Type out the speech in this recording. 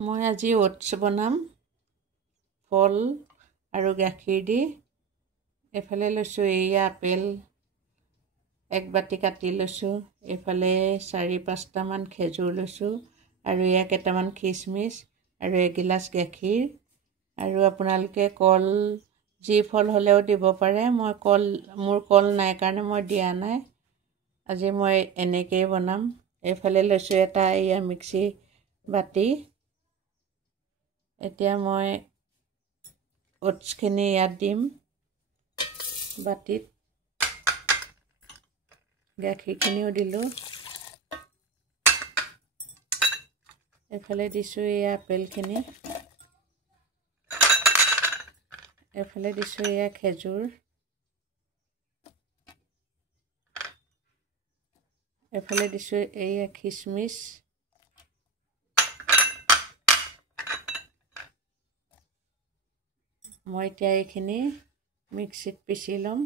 মই আজি ওটছ বনাম ফল আৰু গাখীৰ দি। এফালে লৈছোঁ এই আপেল এক বাটি কাটি লৈছোঁ, এইফালে 4-5টামান খেজুৰ লৈছোঁ আৰু এয়া কেইটামান খিচমিচ আৰু এগিলাচ গাখীৰ। আৰু আপোনালোকে কল যি ফল হ'লেও দিব পাৰে। মোৰ কল নাই কাৰণে মই দিয়া নাই। আজি মই এনেকৈয়ে বনাম। এইফালে লৈছোঁ এটা এয়া মিক্সি বাটি। এতিয়া মই ওটছখিনি ইয়াত দিম বাটিত। গাখীৰখিনিও দিলোঁ। এইফালে দিছোঁ এই আপেলখিনি, এইফালে দিছোঁ এয়া খেজুৰ, এইফালে দিছোঁ এয়া খিচমিচ, মই এতিয়া এইখিনি মিক্সিত পিচি ল'ম।